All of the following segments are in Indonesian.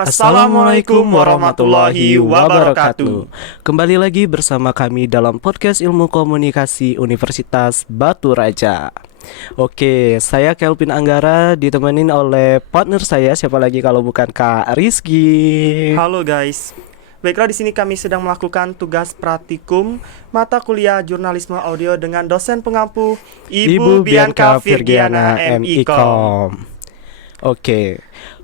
Assalamualaikum warahmatullahi wabarakatuh. Kembali lagi bersama kami dalam podcast Ilmu Komunikasi Universitas Batu Raja. Oke, saya Kelvin Anggara ditemenin oleh partner saya, siapa lagi kalau bukan Kak Rizky. Halo guys. Baiklah, di sini kami sedang melakukan tugas praktikum mata kuliah jurnalisme audio dengan dosen pengampu Ibu Bianca Virgiana MIKOM. Oke.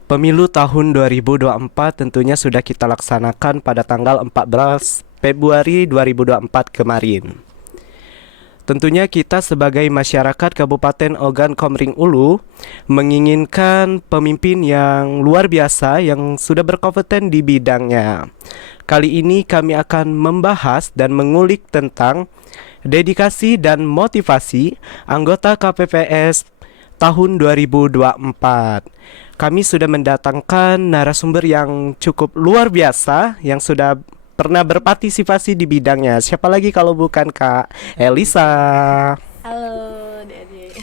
Pemilu tahun 2024 tentunya sudah kita laksanakan pada tanggal 14 Februari 2024 kemarin. Tentunya kita sebagai masyarakat Kabupaten Ogan Komering Ulu menginginkan pemimpin yang luar biasa yang sudah berkompeten di bidangnya. Kali ini kami akan membahas dan mengulik tentang dedikasi dan motivasi anggota KPPS tahun 2024. Kami sudah mendatangkan narasumber yang cukup luar biasa yang sudah pernah berpartisipasi di bidangnya. Siapa lagi kalau bukan Kak Elisa. Halo Dede.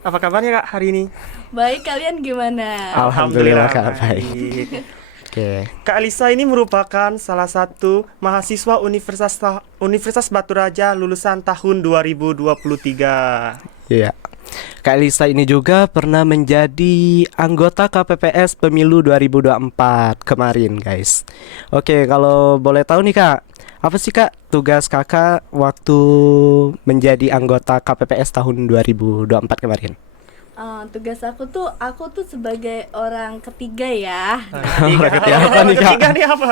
Apa kabarnya Kak hari ini? Baik, kalian gimana? Alhamdulillah Kak, baik. Oke. Kak Elisa ini merupakan salah satu mahasiswa Universitas Batu Raja lulusan tahun 2023. Iya. Kak Elisa ini juga pernah menjadi anggota KPPS Pemilu 2024 kemarin, guys. Oke, kalau boleh tahu nih Kak, apa sih Kak tugas Kakak waktu menjadi anggota KPPS tahun 2024 kemarin? Tugas aku tuh sebagai orang ketiga ya. Orang ketiga apa nih, Kak? Ketiga nih apa?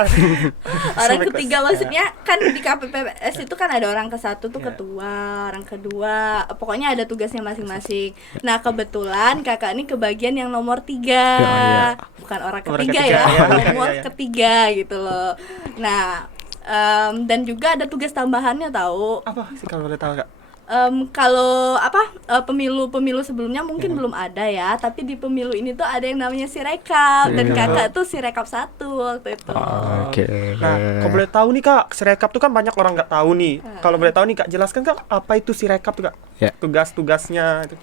Orang ketiga maksudnya kan di KPPS itu kan ada orang ke satu tuh ketua, orang kedua, pokoknya ada tugasnya masing-masing. Nah kebetulan kakak ini kebagian yang nomor 3, bukan orang ketiga ya, nomor ketiga gitu loh. Nah dan juga ada tugas tambahannya tahu. Apa sih kalau boleh tahu Kak? Kalau pemilu sebelumnya mungkin belum ada ya, tapi di pemilu ini tuh ada yang namanya Sirekap dan kakak tuh Sirekap 1 waktu itu. Oke. Nah, kalau boleh tahu nih Kak, Sirekap tuh kan banyak orang nggak tahu nih. Kalau boleh tahu nih Kak, jelaskan Kak apa itu Sirekap tuh Kak? Ya. Tugas-tugasnya itu.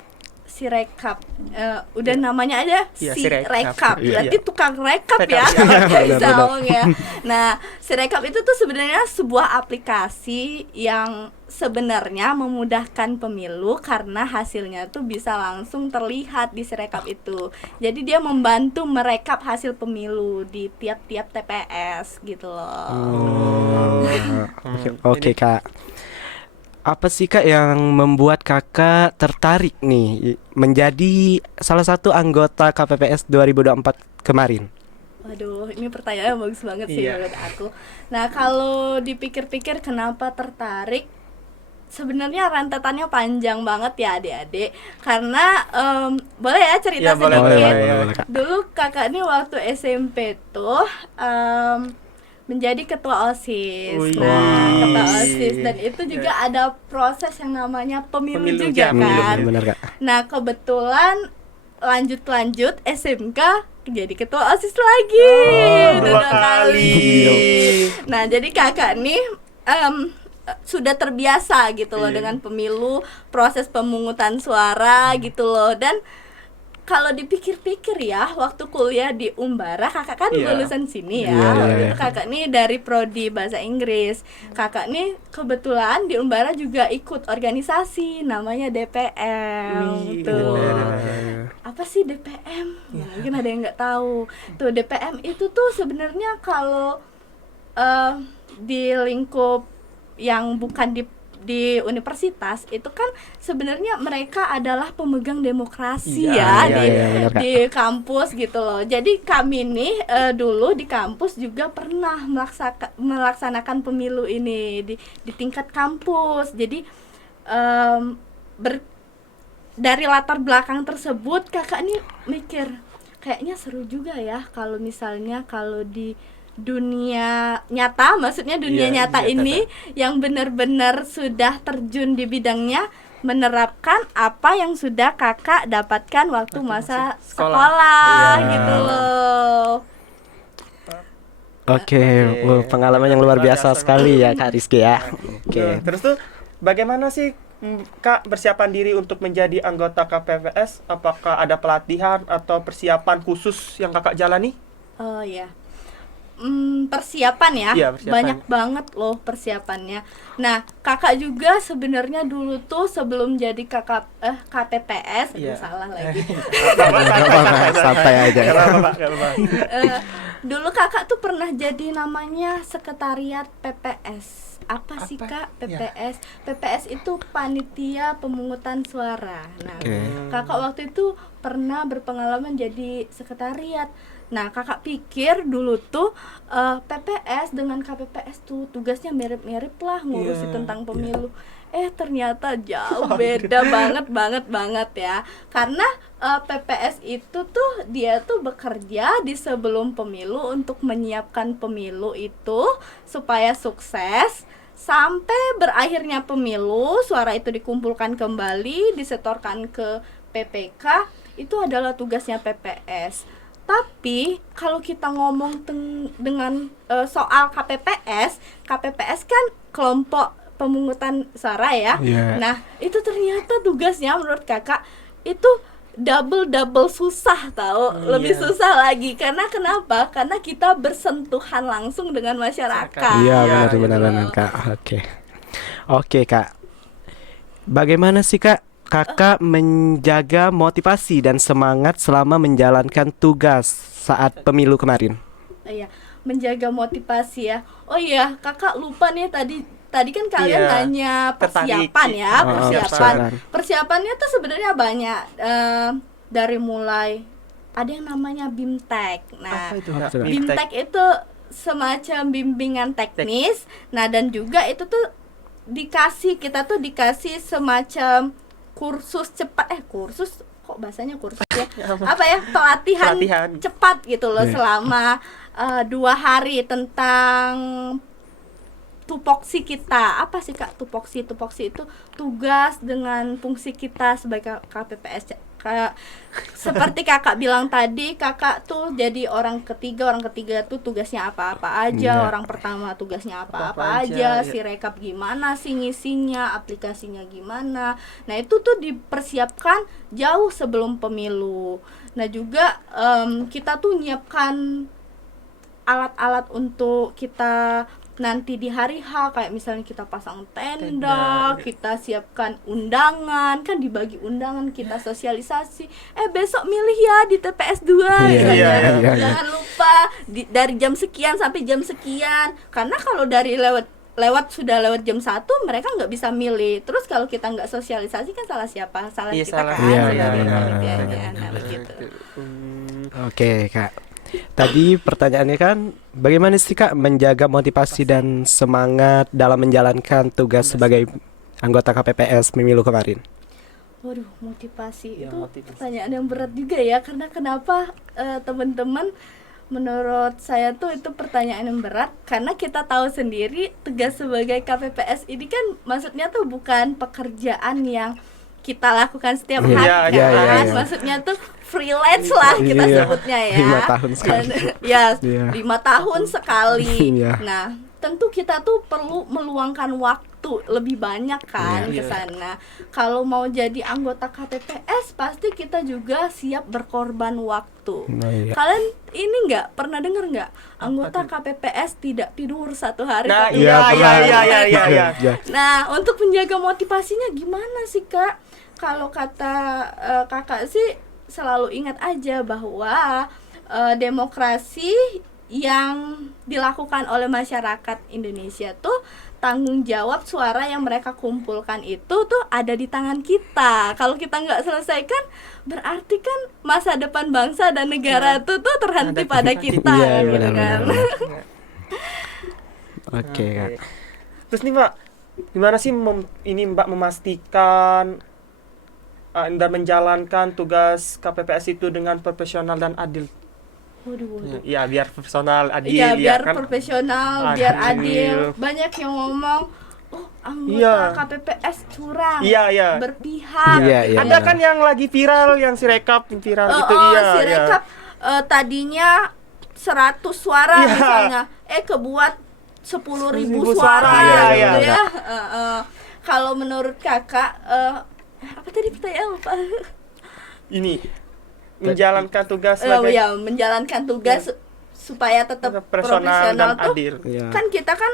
Sirekap, udah namanya aja Iya, Sirekap, Iya. berarti tukang rekap ya, bisa ngomong ya. Nah, Sirekap itu tuh sebenarnya sebuah aplikasi yang sebenarnya memudahkan pemilu karena hasilnya tuh bisa langsung terlihat di Sirekap itu. Jadi dia membantu merekap hasil pemilu di tiap-tiap TPS gitu loh. Oke Kak. Apa sih Kak yang membuat Kakak tertarik nih menjadi salah satu anggota KPPS 2024 kemarin? Waduh, ini pertanyaannya bagus banget sih Iya. menurut aku. Nah, kalau dipikir-pikir kenapa tertarik, sebenarnya rentetannya panjang banget ya adik-adik. Karena boleh ya cerita Ya, boleh, sedikit. boleh, Kak. Dulu kakak ini waktu SMP tuh menjadi ketua OSIS. Wih. Ketua OSIS, dan itu juga ada proses yang namanya pemilu juga kan. Benar Kak. Nah, kebetulan lanjut SMK jadi ketua OSIS lagi. Dua kali. Nah, jadi kakak nih sudah terbiasa gitu loh dengan pemilu, proses pemungutan suara gitu loh. Dan kalau dipikir-pikir ya, waktu kuliah di Umbara, kakak kan lulusan sini ya. Waktu itu kakak nih dari prodi bahasa Inggris. Kakak nih kebetulan di Umbara juga ikut organisasi namanya DPM. Tuh. Apa sih DPM? Mungkin ada yang nggak tahu. Tuh DPM itu tuh sebenarnya kalau di lingkup yang bukan di universitas itu kan sebenarnya mereka adalah pemegang demokrasi di kampus gitu loh. Jadi kami nih dulu di kampus juga pernah melaksanakan pemilu ini di tingkat kampus. Jadi dari latar belakang tersebut kakak nih mikir kayaknya seru juga ya kalau misalnya kalau di dunia nyata, maksudnya dunia nyata ini yang benar-benar sudah terjun di bidangnya, menerapkan apa yang sudah kakak dapatkan waktu masa sekolah gitu loh. Oke, pengalaman yang luar biasa sekali ya Kak Rizky ya. Oke. Terus tuh bagaimana sih Kak persiapan diri untuk menjadi anggota KPPS? Apakah ada pelatihan atau persiapan khusus yang Kakak jalani? Oh ya. Persiapan ya. Iya, persiapan. Banyak banget loh persiapannya. Nah, kakak juga sebenarnya dulu tuh sebelum jadi KPPS, aduh, Iya. salah lagi. Santai aja. Gak apa-apa, Pak, gak apa-apa. Dulu kakak tuh pernah jadi namanya sekretariat PPS. Apa sih Apa? kak PPS? PPS itu panitia pemungutan suara. Nah, Oke. kakak waktu itu pernah berpengalaman jadi sekretariat. Nah, kakak pikir dulu tuh PPS dengan KPPS tuh tugasnya mirip-mirip lah ngurusi Iya, tentang pemilu. Ternyata jauh beda banget ya. Karena PPS itu tuh dia tuh bekerja di sebelum pemilu untuk menyiapkan pemilu itu supaya sukses. Sampai berakhirnya pemilu, suara itu dikumpulkan kembali, disetorkan ke PPK, itu adalah tugasnya PPS. Tapi kalau kita ngomong dengan soal KPPS kan kelompok pemungutan suara ya. Iya. Nah, itu ternyata tugasnya menurut kakak itu double susah tahu, lebih Iya. susah lagi. Karena kenapa? Karena kita bersentuhan langsung dengan masyarakat. Iya, Iya, benar Kak. Oke Kak. Bagaimana sih Kak Kakak menjaga motivasi dan semangat selama menjalankan tugas saat pemilu kemarin? Iya, menjaga motivasi ya. Oh iya, kakak lupa nih tadi kan kalian Iya, nanya persiapan tertarik. ya, persiapan. persiapan. Persiapannya tuh sebenarnya banyak, dari mulai ada yang namanya BIMTEK. Nah, Apa itu, Apa Kak? itu, Kak? BIMTEK itu semacam bimbingan teknis. Nah, dan juga itu tuh kita tuh dikasih semacam kursus cepat, kursus kok bahasanya kursus ya, apa ya, pelatihan cepat gitu loh, Iya. selama 2 hari tentang tupoksi kita. Apa sih kak tupoksi? Tupoksi itu tugas dengan fungsi kita sebagai KPPS. Kayak seperti kakak bilang tadi, kakak tuh jadi orang ketiga tuh tugasnya apa-apa aja. Iya. Orang pertama tugasnya apa-apa Apa-apa aja, aja, si rekap gimana sih ngisinya, aplikasinya gimana. Nah, itu tuh dipersiapkan jauh sebelum pemilu. Nah, juga kita tuh nyiapkan alat-alat untuk kita nanti di hari H, kayak misalnya kita pasang tenda, kita siapkan undangan, kan dibagi undangan, kita sosialisasi, besok milih ya di TPS 2 Iya, iya. jangan lupa dari jam sekian sampai jam sekian, karena kalau dari lewat jam 1 mereka nggak bisa milih. Terus kalau kita nggak sosialisasi kan salah siapa? Salah Iya, kita salah. kan Iya, sebagai benar, panitianya. benar, Nah, benar. begitu. Oke Kak. Tadi pertanyaannya kan, bagaimana sih Kak menjaga motivasi dan semangat dalam menjalankan tugas sebagai anggota KPPS pemilu kemarin? Waduh, motivasi Ya, itu motivasi. pertanyaan yang berat juga ya. Karena kenapa teman-teman, menurut saya tuh itu pertanyaan yang berat, karena kita tahu sendiri tugas sebagai KPPS ini kan maksudnya tuh bukan pekerjaan yang kita lakukan setiap Iya, hari kan. iya, iya, iya. Maksudnya tuh freelance lah kita Iya, sebutnya ya. 5 tahun sekali. Ya, Iya. 5 tahun sekali. Iya. Nah, tentu kita tuh perlu meluangkan waktu lebih banyak kan Iya. ke sana. Kalau mau jadi anggota KPPS pasti kita juga siap berkorban waktu. Nah, iya. Kalian ini pernah dengar nggak anggota KPPS tidak tidur 1 hari Nah, 1 iya, malam? iya. Iya. Nah, untuk menjaga motivasinya gimana sih kak? Kalau kata kakak sih selalu ingat aja bahwa demokrasi yang dilakukan oleh masyarakat Indonesia tuh, tanggung jawab suara yang mereka kumpulkan itu tuh ada di tangan kita. Kalau kita nggak selesaikan, berarti kan masa depan bangsa dan negara tuh terhenti Ada pada di kita, Iya, gitu benar, kan. benar. Oke Kak. Terus nih Mbak, gimana sih ini Mbak memastikan dan menjalankan tugas KPPS itu dengan profesional dan adil? Waduh. Iya, biar profesional, adil. Iya, biar kan? profesional, biar adil. Adil. Banyak yang ngomong, anggota Iya. KPPS curang, Iya. berpihak. Iya, iya. Ada kan yang lagi viral, yang si rekap yang viral itu, iya. Si rekap tadinya 100 suara Iya. misalnya, kebuat 10.000 10.000 suara, suara, gitu iya. ya. Kalau menurut kakak, apa tadi pertanyaan lupa? Ini menjalankan tugas sebagai Menjalankan tugas supaya tetap Profesional profesional dan tuh adil. Iya. kan kita kan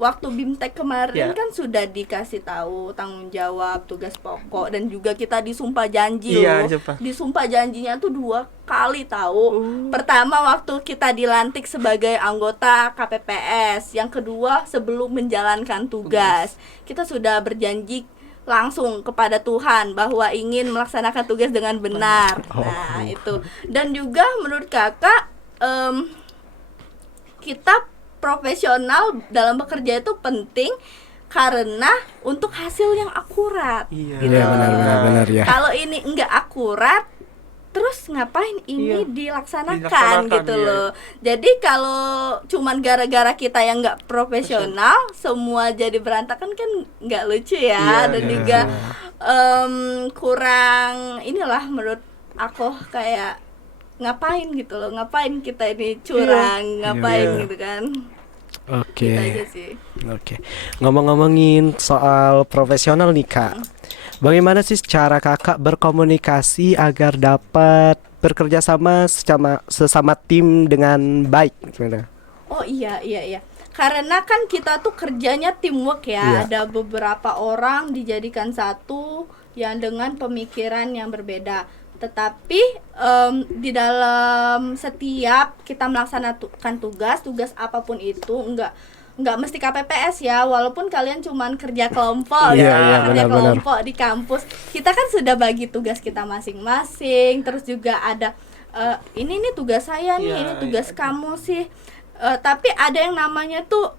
waktu BIMTEK kemarin Ya. kan sudah dikasih tahu tanggung jawab, tugas pokok, dan juga kita disumpah janji Iya, loh. sumpah. Disumpah janjinya tuh 2 kali tahu. Pertama waktu kita dilantik sebagai anggota KPPS, yang kedua sebelum menjalankan tugas. Kita sudah berjanji langsung kepada Tuhan bahwa ingin melaksanakan tugas dengan benar. Nah, itu. Dan juga menurut Kakak kita profesional dalam bekerja itu penting karena untuk hasil yang akurat. Iya. Gitu. Iya, benar ya. Kalau ini enggak akurat, terus ngapain ini Iya. dilaksanakan gitu iya. loh. Jadi kalau cuman gara-gara kita yang enggak profesional, semua jadi berantakan kan enggak lucu ya. Iya, Dan iya. juga kurang inilah menurut aku, kayak ngapain gitu loh, ngapain kita ini curang, ngapain Iya. gitu kan. Oke. Gitu aja sih. Oke. Ngomong-ngomongin soal profesional nih, Kak. Bagaimana sih cara Kakak berkomunikasi agar dapat bekerja sama sesama tim dengan baik? Gimana? Oh iya. Karena kan kita tuh kerjanya teamwork ya. Iya. Ada beberapa orang dijadikan satu yang dengan pemikiran yang berbeda. Tetapi di dalam setiap kita melaksanakan tugas apapun itu nggak mesti KPPS ya, walaupun kalian cuman kerja kelompok Iya, ya, iya, kerja benar-benar. kelompok di kampus, kita kan sudah bagi tugas kita masing-masing. Terus juga ada ini nih tugas saya nih, Iya, ini tugas iya. kamu sih. Tapi ada yang namanya tuh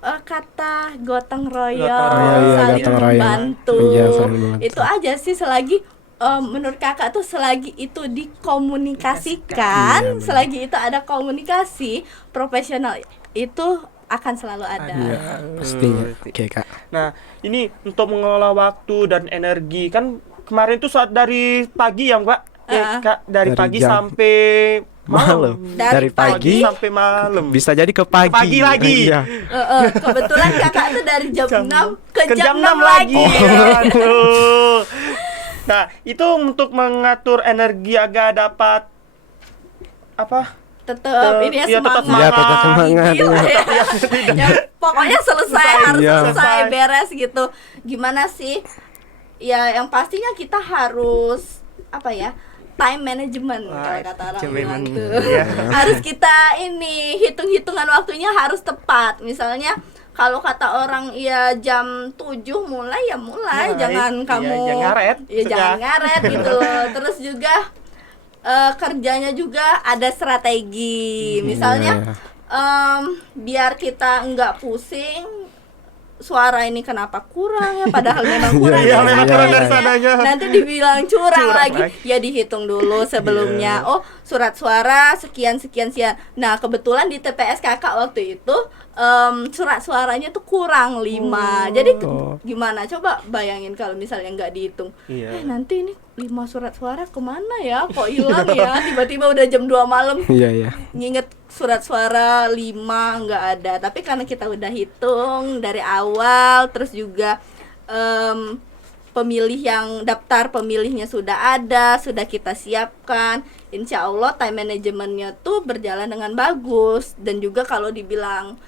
kata gotong royong, Iya, saling gotong royong. membantu. Iya, saling membantu. Itu aja sih, selagi menurut Kakak tuh selagi itu dikomunikasikan, Iya, benar. selagi itu ada komunikasi profesional, itu akan selalu ada. Iya, pastinya. Betul. Oke, Kak. Nah, ini untuk mengelola waktu dan energi kan kemarin tuh saat dari pagi ya, Mbak. Kak, dari Dari pagi jam sampai malam. Dari pagi sampai malam. Bisa jadi ke pagi. Pagi lagi. Iya. Kebetulan Kakak tuh dari jam 6 ke jam 6 6 lagi. Aduh. Nah, itu untuk mengatur energi agar dapat apa? Tetap ini ya, Iya, tetap semangat. Ya, tetap semangat. Gila ya. Ya, pokoknya selesai, harus Iya. selesai, beres gitu. Gimana sih? Ya, yang pastinya kita harus apa ya? Time management kalau kata orang time bilang management. tuh. Iya. Harus kita ini hitung-hitungan waktunya harus tepat. Misalnya kalau kata orang ya jam 7 mulai ya mulai, Mulai. jangan Iya, kamu jangan ngaret. ya jangan Sudah. ngaret gitu loh. Terus juga kerjanya juga ada strategi. Misalnya Iya. biar kita nggak pusing, suara ini kenapa kurang ya, padahal memang kurang Iya, dari memang sananya. kurang dari sananya. Nanti dibilang curang Curang lagi. lagi. Ya dihitung dulu sebelumnya. Oh, surat suara sekian. Nah, kebetulan di TPS Kakak waktu itu surat suaranya tuh kurang 5. Jadi gimana? Coba bayangin kalau misalnya nggak dihitung. Iya. Nanti ini 5 surat suara kemana ya? Kok hilang ya? Tiba-tiba udah jam 2 malam Iya. nginget surat suara 5 nggak ada. Tapi karena kita udah hitung dari awal, terus juga pemilih yang daftar pemilihnya sudah ada, sudah kita siapkan, insya Allah time manajemennya tuh berjalan dengan bagus. Dan juga kalau dibilang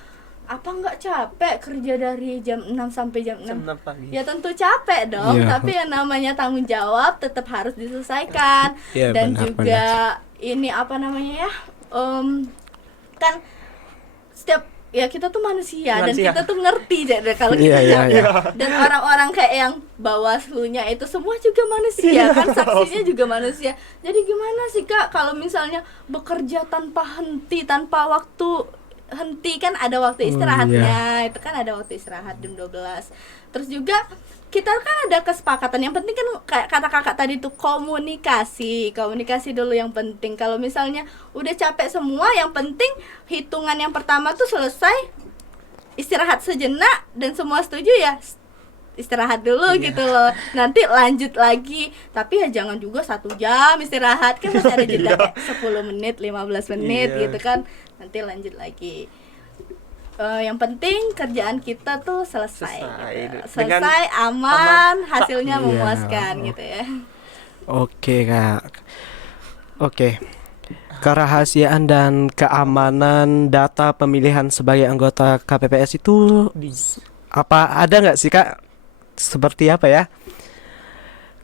apa nggak capek kerja dari jam 6 sampai jam 6? Jam 6 pagi. Ya tentu capek dong, Iya. tapi yang namanya tanggung jawab tetap harus diselesaikan. Iya, Dan benar, juga ini apa namanya ya, kan setiap ya kita tuh manusia. Dan Manusia. kita tuh ngerti jadi kalau kita Iya, capek. iya. Dan orang-orang kayak yang Bawaslu-nya itu semua juga manusia kan, saksinya juga manusia. Jadi gimana sih Kak kalau misalnya bekerja tanpa henti, tanpa waktu henti, kan ada waktu istirahatnya. Itu kan ada waktu istirahat jam 12. Terus juga kita kan ada kesepakatan, yang penting kan kayak kata Kakak tadi tuh komunikasi dulu yang penting. Kalau misalnya udah capek semua, yang penting hitungan yang pertama tuh selesai, istirahat sejenak, dan semua setuju ya istirahat dulu gitu loh, nanti lanjut lagi. Tapi ya jangan juga 1 jam istirahat, kan masih ada jeda kayak 10 menit 15 menit Iya. gitu kan, nanti lanjut lagi. Yang penting kerjaan kita tuh selesai gitu. Dengan Selesai, aman, hasilnya Iya. memuaskan gitu ya. Oke, Kak. Oke. kerahasiaan dan keamanan data pemilihan sebagai anggota KPPS itu apa ada nggak sih Kak? Seperti apa ya?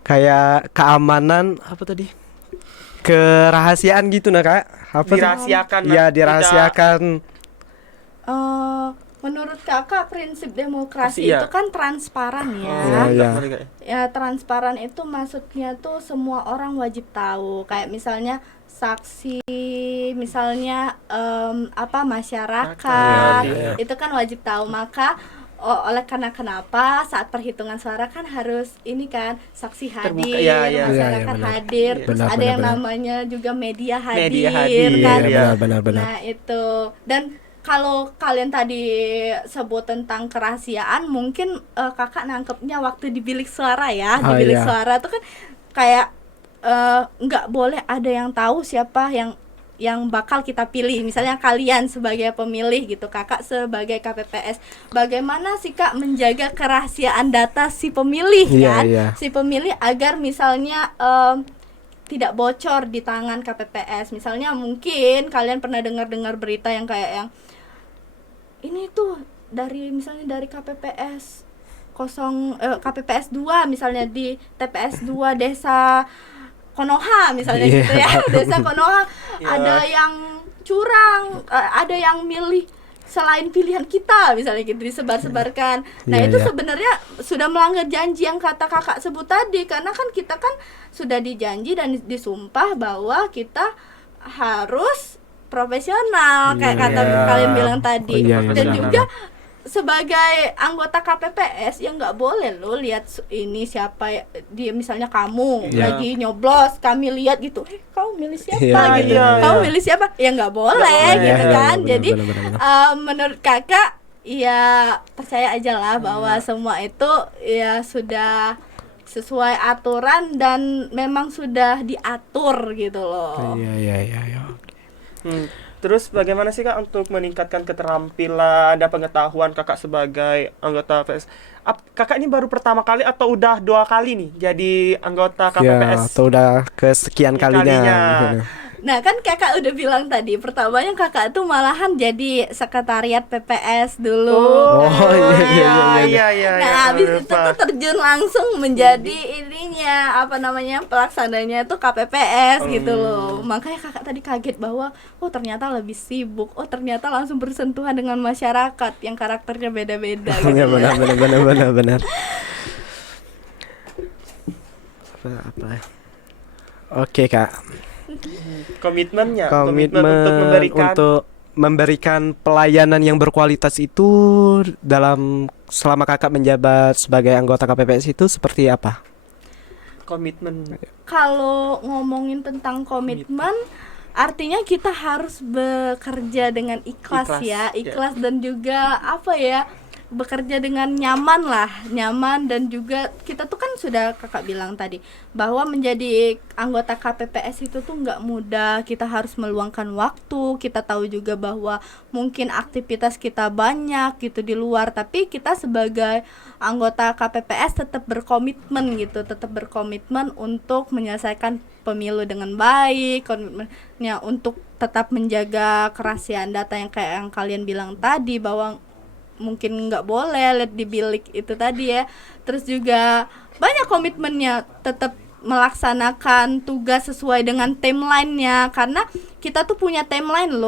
Kayak keamanan apa tadi? Kerahasiaan gitu nah Kak? Apa sih? Dirahasiakan. Ya tidak- dirahasiakan. Menurut kakak prinsip demokrasi Iya. itu kan transparan ya. Iya, iya. Ya transparan itu maksudnya tuh semua orang wajib tahu. Kayak misalnya saksi, misalnya masyarakat, Iya. itu kan wajib tahu. Maka oleh karena kenapa saat perhitungan suara kan harus ini kan saksi hadir, Terbuka, iya, iya. masyarakat Iya, iya, benar. hadir, Iya. terus Benar, ada benar, yang benar. namanya juga media Media hadir, hadir, kan. iya. benar. Nah itu, dan kalau kalian tadi sebut tentang kerahasiaan, mungkin kakak nangkepnya waktu di bilik suara ya. Di Oh, bilik iya. suara tuh kan kayak nggak boleh ada yang tahu siapa yang bakal kita pilih. Misalnya kalian sebagai pemilih gitu, kakak sebagai KPPS, bagaimana sih kak menjaga kerahasiaan data si pemilih Iya, kan? iya. Si pemilih agar misalnya tidak bocor di tangan KPPS. Misalnya mungkin kalian pernah dengar berita yang kayak yang ini tuh misalnya dari KPPS KPPS 2 misalnya di TPS 2 desa Konoha misalnya Iya. gitu ya. Desa Konoha Iya. ada yang curang, ada yang milih selain pilihan kita misalnya gitu disebar-sebarkan. Nah, Iya, itu iya. sebenarnya sudah melanggar janji yang kata kakak sebut tadi, karena kan kita kan sudah dijanji dan disumpah bahwa kita harus profesional kayak Iya. kata kalian bilang tadi. Oh, iya, iya, Dan benar. juga sebagai anggota KPPS ya nggak boleh lo lihat ini siapa dia, misalnya kamu Iya. lagi nyoblos, kami lihat gitu, kamu milih siapa Iya, gitu, iya, kamu iya. milih siapa, ya nggak boleh Nggak boleh. gitu Iya, kan. benar, Jadi benar. menurut kakak ya percaya aja lah bahwa semua itu ya sudah sesuai aturan dan memang sudah diatur gitu loh. Iya. Terus bagaimana sih kak untuk meningkatkan keterampilan dan pengetahuan kakak sebagai anggota PS? Kakak ini baru pertama kali atau udah 2 kali nih jadi anggota Ya, KPPS? atau udah kesekian kalinya. Nah kan kakak udah bilang tadi, pertamanya kakak tuh malahan jadi sekretariat PPS dulu. Oh, iya. Nah habis itu tuh terjun langsung menjadi ininya pelaksananya itu KPPS gitu loh. Makanya kakak tadi kaget bahwa oh ternyata lebih sibuk, oh ternyata langsung bersentuhan dengan masyarakat yang karakternya beda-beda gitu. Iya, benar. Apa? Oke kak. Komitmen Komitmen untuk memberikan pelayanan yang berkualitas itu selama kakak menjabat sebagai anggota KPPS itu seperti apa? komitmen. Kalau ngomongin tentang komitmen, artinya kita harus bekerja dengan ikhlas ya, ikhlas dan juga bekerja dengan nyaman dan juga kita tuh kan sudah kakak bilang tadi bahwa menjadi anggota KPPS itu tuh nggak mudah, kita harus meluangkan waktu, kita tahu juga bahwa mungkin aktivitas kita banyak gitu di luar, tapi kita sebagai anggota KPPS tetap berkomitmen untuk menyelesaikan pemilu dengan baik, komitmennya untuk tetap menjaga kerahasiaan data yang kayak yang kalian bilang tadi bahwa mungkin nggak boleh lihat di bilik itu tadi ya. Terus juga banyak komitmennya, tetap melaksanakan tugas sesuai dengan timeline-nya, karena kita tuh punya timeline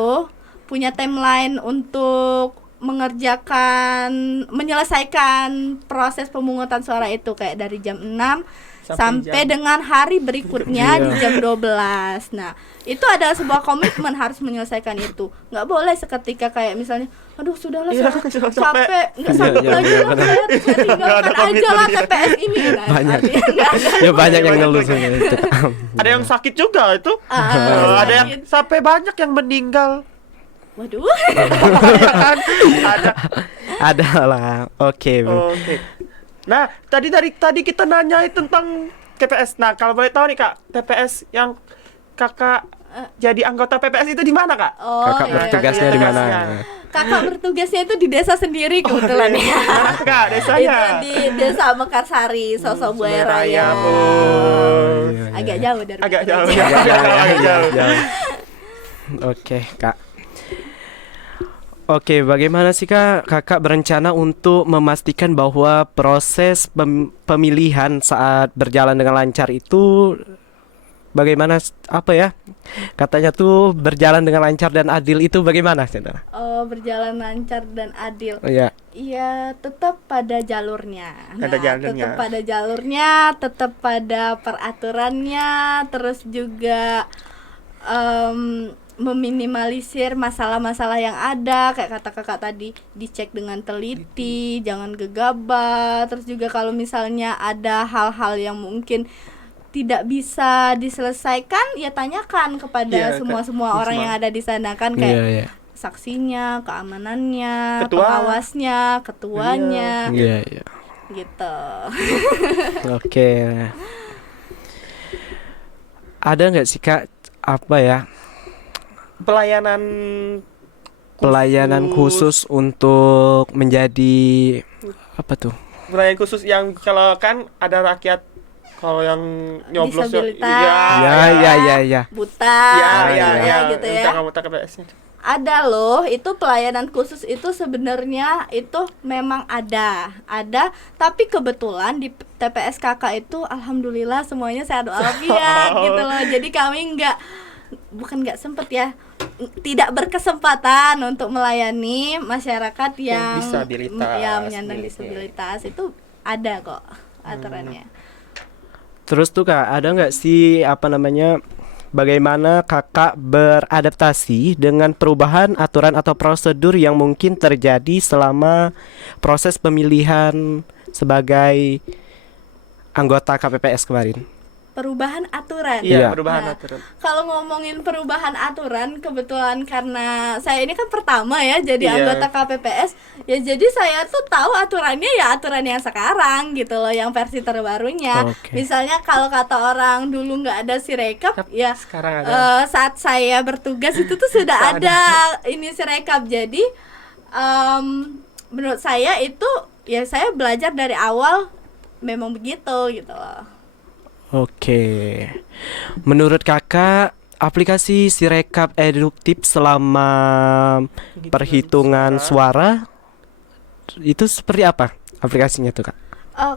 untuk menyelesaikan proses pemungutan suara itu kayak dari jam 6 sampai dengan hari berikutnya di jam 12. Nah, itu adalah sebuah komitmen harus menyelesaikan itu. Nggak boleh seketika kayak misalnya, aduh sudahlah saya capek, nggak sanggup lagi lah, saya tinggalkan aja lah TPS ini. Nah, Banyak. artinya nggak ada. Ya banyak yang ngeluh sebenarnya itu. Ada yang sakit juga itu. Ada yang sakit. sampai banyak yang meninggal. Waduh. Ada lah. Oke. Oke. Nah, tadi kita nanya tentang TPS. Nah, kalau boleh tahu nih Kak, TPS yang Kakak jadi anggota PPS itu di mana, Kak? Oh, Kakak iya. bertugasnya di mana? Tugasnya. Kakak bertugasnya itu di desa sendiri kebetulan ya. Mana, Kak, desanya? Itu di desa Mekarsari, Sosok Buaya Raya. Oh. Iya. Agak jauh dari Agak jauh. Mekarsari. Agak jauh. Oke, Kak. Oke, bagaimana sih Kak Kakak berencana untuk memastikan bahwa proses pemilihan saat berjalan dengan lancar itu bagaimana apa ya? Katanya tuh berjalan dengan lancar dan adil itu bagaimana, Saudara? Berjalan lancar dan adil. Oh ya. Iya, tetap pada jalurnya. Ada jalurnya. Tetap pada jalurnya, tetap pada peraturannya, terus juga meminimalisir masalah-masalah yang ada, kayak kata kakak tadi, dicek dengan teliti, jangan gegabah. Terus juga kalau misalnya ada hal-hal yang mungkin tidak bisa diselesaikan, ya tanyakan kepada semua orang yang ada di sana kan, kayak saksinya, keamanannya, Ketua. pengawasnya, ketuanya, Iya. gitu. Oke. Ada nggak sih Kak apa ya pelayanan khusus untuk menjadi apa tuh? Pelayanan khusus yang kalau kan ada rakyat kalau yang nyoblos Disabilitas. Ya. Buta, gitu ya. Entah kamu tak KPS-nya. Ada loh, itu pelayanan khusus itu sebenarnya itu memang ada, tapi kebetulan di TPS KK itu alhamdulillah semuanya sehat walafiat gitu loh. Jadi kami bukan nggak sempet ya, tidak berkesempatan untuk melayani masyarakat yang disabilitas, menyandang disabilitas. Itu ada kok aturannya. Terus tuh Kak, ada nggak sih bagaimana kakak beradaptasi dengan perubahan aturan atau prosedur yang mungkin terjadi selama proses pemilihan sebagai anggota KPPS kemarin? Perubahan aturan. Iya, perubahan aturan. Kalau ngomongin perubahan aturan, kebetulan karena saya ini kan pertama ya jadi anggota KPPS, ya jadi saya tuh tahu aturannya ya aturan yang sekarang gitu loh, yang versi terbarunya. Misalnya kalau kata orang dulu nggak ada Sirekap, ya sekarang ada. Saat saya bertugas itu tuh sudah ada ini Sirekap. Jadi menurut saya itu ya saya belajar dari awal memang begitu gitu loh. Oke. Menurut kakak, aplikasi Sirekap eduktif selama perhitungan suara itu seperti apa aplikasinya tuh Kak?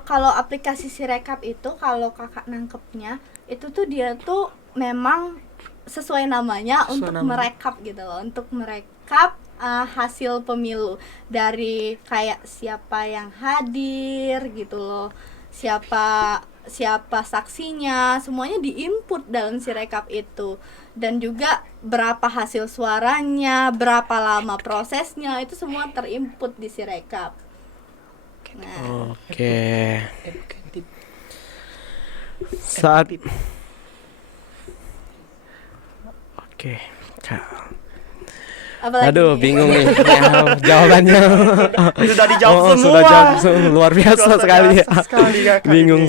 Kalau aplikasi Sirekap itu kalau kakak nangkepnya itu tuh dia tuh memang sesuai namanya untuk merekap gitu loh, untuk merekap hasil pemilu dari kayak siapa yang hadir gitu loh, siapa saksinya, semuanya diinput dalam Sirekap itu, dan juga berapa hasil suaranya, berapa lama prosesnya, itu semua terinput di Sirekap. Nah, Oke. Saat Oke, Kak. apalagi Aduh, bingung nih jawabannya. Sudah dijawab semua. Sudah jawab luar biasa sekali ya. Bingung.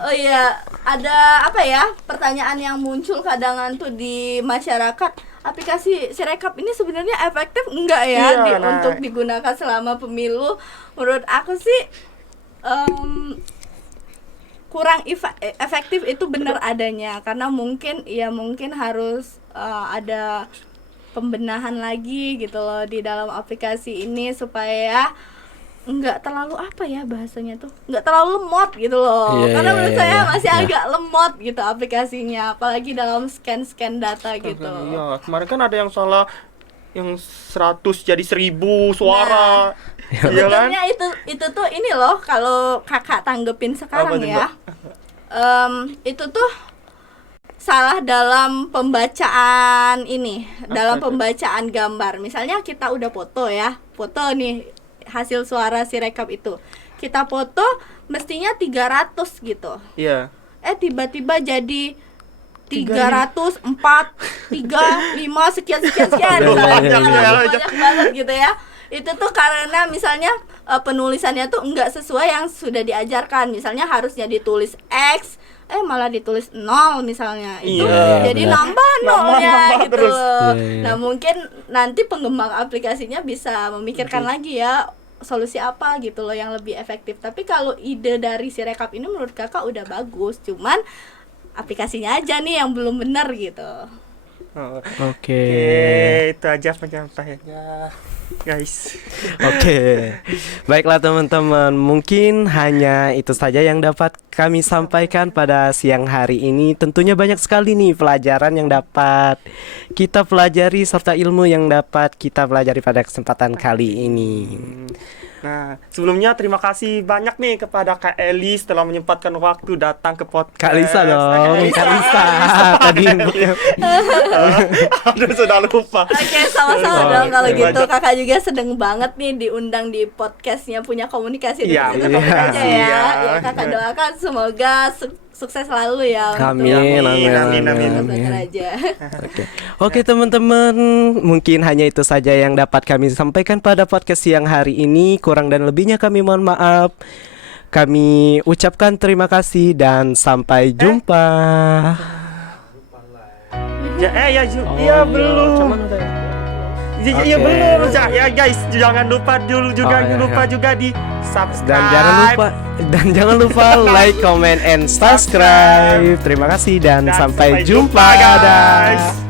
Oh iya, ada apa ya pertanyaan yang muncul kadang tuh di masyarakat, aplikasi Sirekap ini sebenarnya efektif enggak ya untuk digunakan selama pemilu? Menurut aku sih kurang efektif, itu benar adanya, karena mungkin harus ada pembenahan lagi gitu loh di dalam aplikasi ini supaya nggak terlalu apa ya bahasanya tuh, nggak terlalu lemot gitu loh. Karena menurut saya masih agak lemot gitu aplikasinya, apalagi dalam scan data gitu. Iya, kemarin kan ada yang salah yang 100 jadi 1000 suara. Sebenarnya itu tuh ini loh, kalau kakak tanggepin sekarang ya, itu tuh salah dalam pembacaan dalam pembacaan gambar. Misalnya kita udah foto nih hasil suara Sirekap itu, kita foto mestinya 300 gitu. Iya. Tiba-tiba jadi 304, 35 sekian banyak banget gitu ya. Itu tuh karena misalnya penulisannya tuh enggak sesuai yang sudah diajarkan. Misalnya harusnya ditulis X, malah ditulis 0 misalnya. Itu jadi nambah nolnya gitu. Nah, mungkin nanti pengembang aplikasinya bisa memikirkan lagi ya solusi apa gitu loh yang lebih efektif. Tapi kalau ide dari Sirekap ini menurut kakak udah bagus, cuman aplikasinya aja nih yang belum benar gitu. Oh. Oke. Itu aja penyampaiannya, guys. Oke. Baiklah teman-teman, mungkin hanya itu saja yang dapat kami sampaikan pada siang hari ini. Tentunya banyak sekali nih pelajaran yang dapat kita pelajari serta ilmu yang dapat kita pelajari pada kesempatan kali ini. Nah, sebelumnya terima kasih banyak nih kepada Kak Eli setelah menyempatkan waktu datang ke podcast. Kak Lisa dong, Kak Lisa. Tadi Aduh, sudah lupa. Oke, sama-sama Oh, dong kalau oke. gitu. Kakak juga sedang banget nih diundang di podcastnya Punya Komunikasi Iya, dengan Punya aja Komunikasi, ya. ya. Ya, kakak doakan semoga sukses selalu ya. Amin, Amin, amin, amin, amin. Aja. Oke teman-teman, mungkin hanya itu saja yang dapat kami sampaikan pada podcast siang hari ini. Kurang dan lebihnya kami mohon maaf. Kami ucapkan terima kasih dan sampai jumpa. Iya belum. Iya Oke. belum. Ya guys, jangan lupa dulu juga Oh, iya, lupa iya. juga di subscribe. Dan jangan lupa like, comment, and subscribe. Terima kasih dan Dan sampai jumpa. guys. Dadah.